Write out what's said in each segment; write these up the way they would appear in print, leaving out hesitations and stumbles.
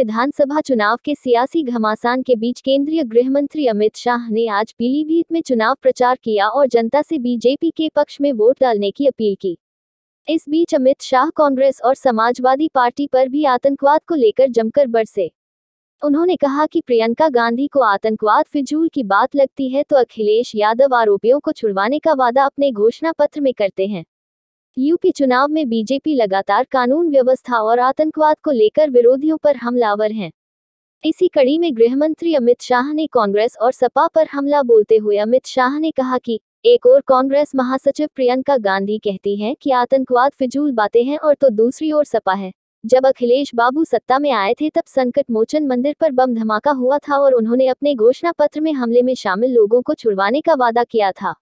विधानसभा चुनाव के सियासी घमासान के बीच केंद्रीय गृह मंत्री अमित शाह ने आज पीलीभीत में चुनाव प्रचार किया और जनता से बीजेपी के पक्ष में वोट डालने की अपील की। इस बीच अमित शाह कांग्रेस और समाजवादी पार्टी पर भी आतंकवाद को लेकर जमकर बरसे। उन्होंने कहा कि प्रियंका गांधी को आतंकवाद फिजूल की बात लगती है तो अखिलेश यादव आरोपियों को छुड़वाने का वादा अपने घोषणा पत्र में करते हैं। यूपी चुनाव में बीजेपी लगातार कानून व्यवस्था और आतंकवाद को लेकर विरोधियों पर हमलावर है। इसी कड़ी में गृहमंत्री अमित शाह ने कांग्रेस और सपा पर हमला बोलते हुए अमित शाह ने कहा कि एक और कांग्रेस महासचिव प्रियंका गांधी कहती हैं कि आतंकवाद फिजूल बातें हैं और तो दूसरी ओर सपा है। जब अखिलेश बाबू सत्ता में आए थे तब संकट मोचन मंदिर पर बम धमाका हुआ था और उन्होंने अपने घोषणा पत्र में हमले में शामिल लोगों को छुड़वाने का वादा किया था।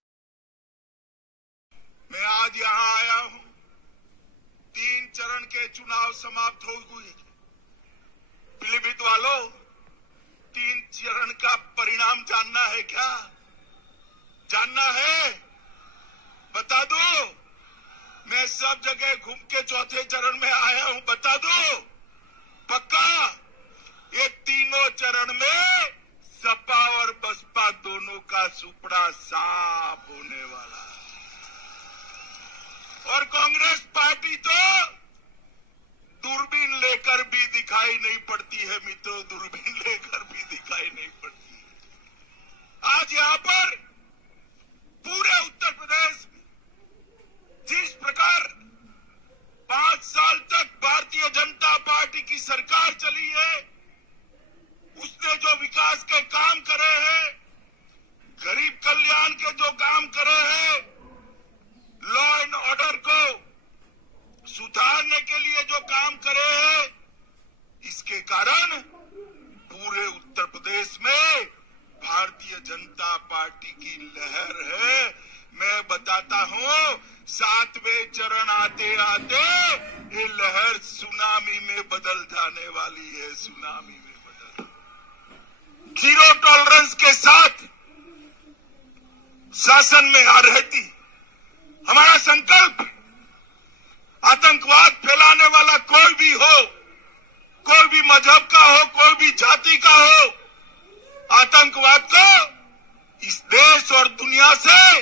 मैं आज यहाँ आया हूँ। 3 चरण के चुनाव समाप्त हो गए। पीलीभीत वालों, 3 चरण का परिणाम जानना है क्या? जानना है? बता दो। मैं सब जगह घूम के 4थे चरण में आया हूँ, बता दो। पक्का? ये तीनों चरण में सपा और बसपा दोनों का सुपड़ा साफ होने वाला है। और कांग्रेस पार्टी तो दूरबीन लेकर भी दिखाई नहीं पड़ती है मित्रों, दूरबीन लेकर भी दिखाई नहीं पड़ती है। आज यहाँ पर पूरे उत्तर प्रदेश में जिस प्रकार 5 साल तक भारतीय जनता पार्टी की सरकार चली है, उसने जो विकास के काम करे हैं, गरीब कल्याण के जो काम करे हैं, लॉ एंड ऑर्डर को सुधारने के लिए जो काम करे हैं, इसके कारण पूरे उत्तर प्रदेश में भारतीय जनता पार्टी की लहर है। मैं बताता हूं, 7वें चरण आते आते ये लहर सुनामी में बदल जाने वाली है, सुनामी में बदल। जीरो टॉलरेंस के साथ शासन में आ रहती हमारा संकल्प, आतंकवाद फैलाने वाला कोई भी हो, कोई भी मजहब का हो, कोई भी जाति का हो, आतंकवाद को इस देश और दुनिया से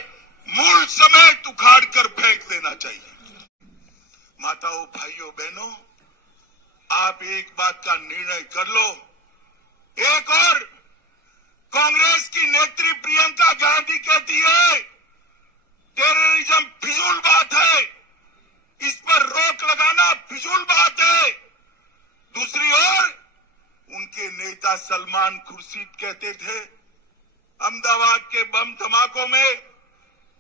मूल समेत उखाड़ कर फेंक देना चाहिए। माताओं, भाइयों, बहनों, आप एक बात का निर्णय कर लो। एक और कांग्रेस की नेत्री प्रियंका गांधी कहती है टेररिज्म फिजूल बात है, इस पर रोक लगाना फिजूल बात है। दूसरी ओर उनके नेता सलमान खुर्शीद कहते थे अहमदाबाद के बम धमाकों में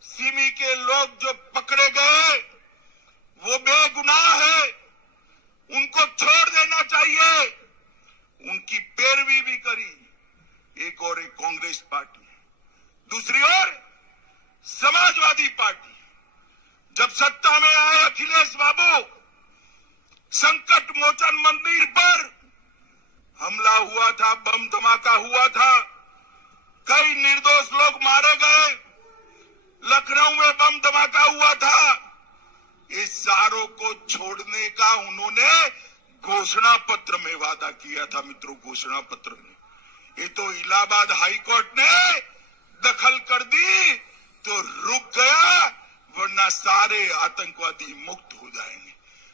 सिमी के लोग जो पकड़े गए वो बेगुनाह है, उनको छोड़ देना चाहिए। उनकी पैरवी भी करी एक और एक कांग्रेस पार्टी। दूसरी ओर समाजवादी पार्टी, जब सत्ता में आए अखिलेश बाबू, संकट मोचन मंदिर पर हमला हुआ था, बम धमाका हुआ था, कई निर्दोष लोग मारे गए, लखनऊ में बम धमाका हुआ था। इस सारों को छोड़ने का उन्होंने घोषणा पत्र में वादा किया था मित्रों, घोषणा पत्र में। ये तो इलाहाबाद हाईकोर्ट ने दखल कर दी तो रुक गया, वरना सारे आतंकवादी मुक्त हो जाएंगे।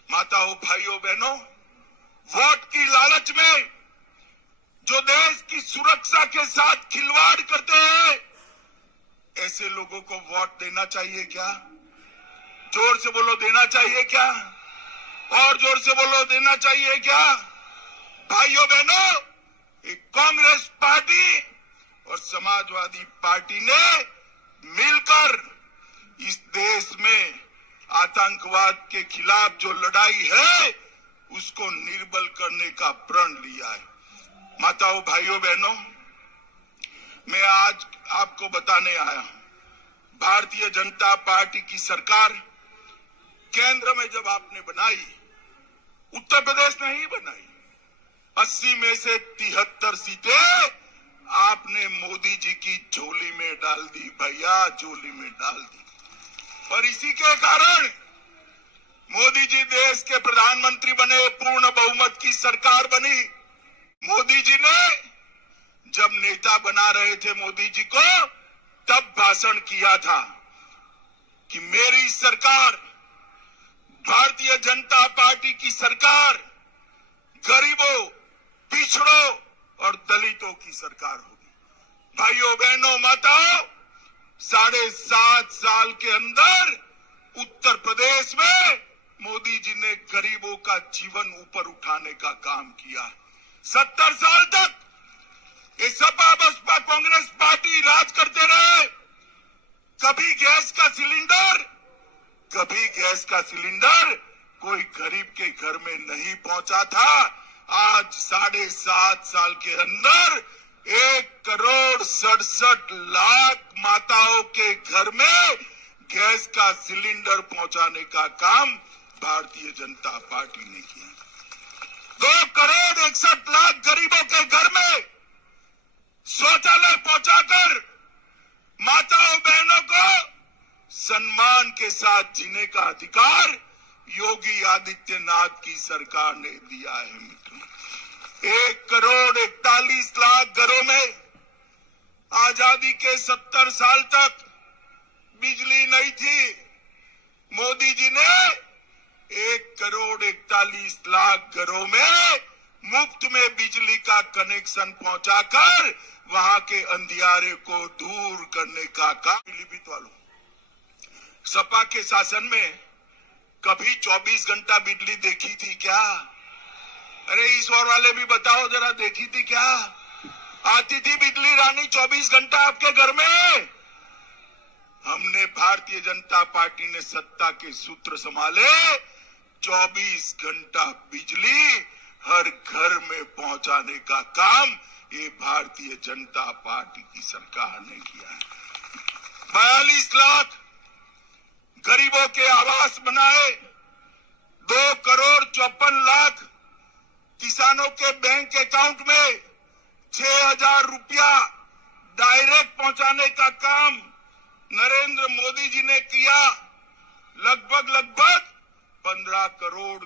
माताओं, भाइयों, बहनों, वोट की लालच में जो देश की सुरक्षा के साथ खिलवाड़ करते हैं, ऐसे लोगों को वोट देना चाहिए क्या? जोर से बोलो, देना चाहिए क्या? और जोर से बोलो, देना चाहिए क्या? भाइयों, बहनों, एक कांग्रेस पार्टी और समाजवादी पार्टी ने मिलकर इस देश में आतंकवाद के खिलाफ जो लड़ाई है उसको निर्बल करने का प्रण लिया है। माताओं, भाइयों, बहनों, मैं आज आपको बताने आया हूं, भारतीय जनता पार्टी की सरकार केंद्र में जब आपने बनाई, उत्तर प्रदेश में ही बनाई, 80 में से 73 सीटें आपने मोदी जी की झोली में डाल दी, भैया, झोली में डाल दी। और इसी के कारण मोदी जी देश के प्रधानमंत्री बने, पूर्ण बहुमत की सरकार बनी। मोदी जी ने जब नेता बना रहे थे मोदी जी को, तब भाषण किया था कि मेरी सरकार, भारतीय जनता पार्टी की सरकार गरीबों, पिछड़ों और दलितों की सरकार होगी। भाइयों बहनों माताओं, 7.5 साल के अंदर उत्तर प्रदेश में मोदी जी ने गरीबों का जीवन ऊपर उठाने का काम किया। 70 साल तक ये सपा बसपा कांग्रेस पार्टी राज करते रहे। कभी गैस का सिलेंडर कोई गरीब के घर में नहीं पहुंचा था। आज 7.5 साल के अंदर 1,67,00,000 माताओं के घर में गैस का सिलेंडर पहुंचाने का काम भारतीय जनता पार्टी ने किया। 2,61,00,000 गरीबों के घर में शौचालय पहुंचाकर माताओं बहनों को सम्मान के साथ जीने का अधिकार योगी आदित्यनाथ की सरकार ने दिया है। मित्रों, 1,41,00,000 घरों में आजादी के 70 साल तक बिजली नहीं थी। मोदी जी ने 1,41,00,000 घरों में मुफ्त में बिजली का कनेक्शन पहुंचाकर वहां के अंधियारे को दूर करने का काम। पीलीभीत वालों, सपा के शासन में कभी 24 घंटा बिजली देखी थी क्या? अरे ईश्वर वाले भी बताओ जरा, देखी थी क्या? आती थी बिजली रानी 24 घंटा आपके घर में? हमने भारतीय जनता पार्टी ने सत्ता के सूत्र संभाले, 24 घंटा बिजली हर घर में पहुंचाने का काम ये भारतीय जनता पार्टी की सरकार ने किया है। 42 लाख गरीबों के आवास बनाए, 2,54,00,000 किसानों के बैंक अकाउंट में 6,000 रुपया डायरेक्ट पहुंचाने का काम नरेंद्र मोदी जी ने किया। लगभग 15 करोड़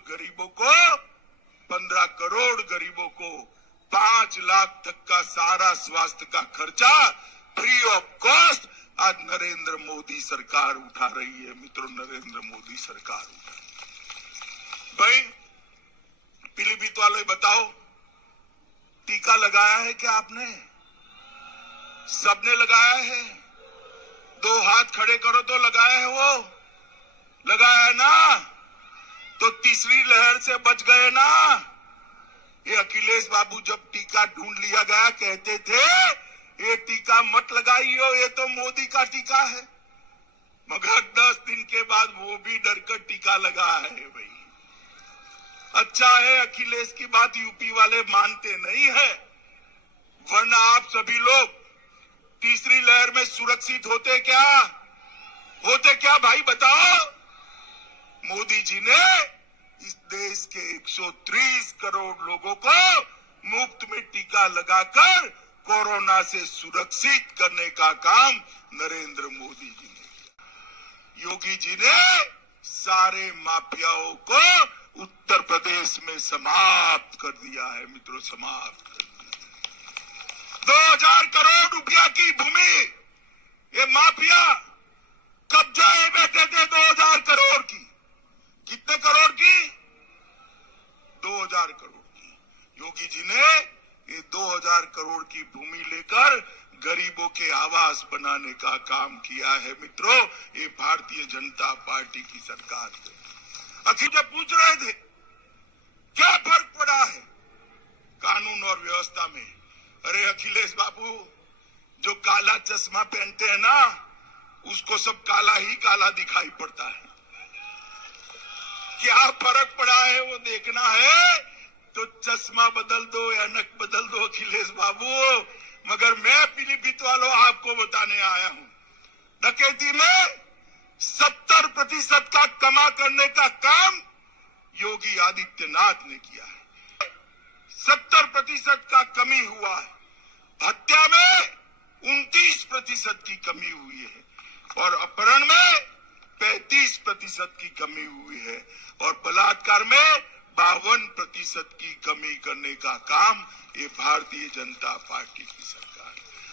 गरीबों को 5 लाख तक का सारा स्वास्थ्य का खर्चा फ्री ऑफ कॉस्ट आज नरेंद्र मोदी सरकार उठा रही है। मित्रों, नरेंद्र मोदी सरकार उठा रही है। भाई पीलीभीत वाले बताओ, टीका लगाया है क्या आपने? सबने लगाया है? 2 हाथ खड़े करो तो लगाया है, वो लगाया ना? तो तीसरी लहर से बच गए ना? ये अखिलेश बाबू जब टीका ढूंढ लिया गया कहते थे ये टीका मत लगाइयो, ये तो मोदी का टीका है। मगर 10 दिन के बाद वो भी डरकर टीका लगा है। भाई अच्छा है अखिलेश की बात यूपी वाले मानते नहीं है, वरना आप सभी लोग तीसरी लहर में सुरक्षित होते क्या भाई बताओ? मोदी जी ने इस देश के 130 करोड़ लोगों को मुफ्त में टीका लगाकर कोरोना से सुरक्षित करने का काम नरेंद्र मोदी जी ने किया। योगी जी ने सारे माफियाओं को उत्तर प्रदेश में समाप्त कर दिया है। मित्रों, समाप्त कर दिया। 2,000 करोड़ रुपया की भूमि ये माफिया कब्जाए बैठे थे। 2,000 करोड़ की, कितने करोड़ की? 2,000 करोड़ की। योगी जी ने ये 2,000 करोड़ की भूमि लेकर गरीबों के आवास बनाने का काम किया है। मित्रों, ये भारतीय जनता पार्टी की सरकार है। अखिलेश पूछ रहे थे क्या फर्क पड़ा है कानून और व्यवस्था में? अरे अखिलेश बाबू, जो काला चश्मा पहनते हैं ना, उसको सब काला ही काला दिखाई पड़ता है। क्या फर्क पड़ा है वो देखना है तो चश्मा बदल दो या नक बदल दो अखिलेश बाबू। मगर मैं पीलीभीत वालों आपको बताने आया हूं, डकैती में 70% का कमा करने का काम योगी आदित्यनाथ ने किया है। 70% का कमी हुआ है। हत्या में 29% की कमी हुई है और अपहरण में 35% की कमी हुई है और बलात्कार में 52% की कमी करने का काम ये भारतीय जनता पार्टी की सरकार है।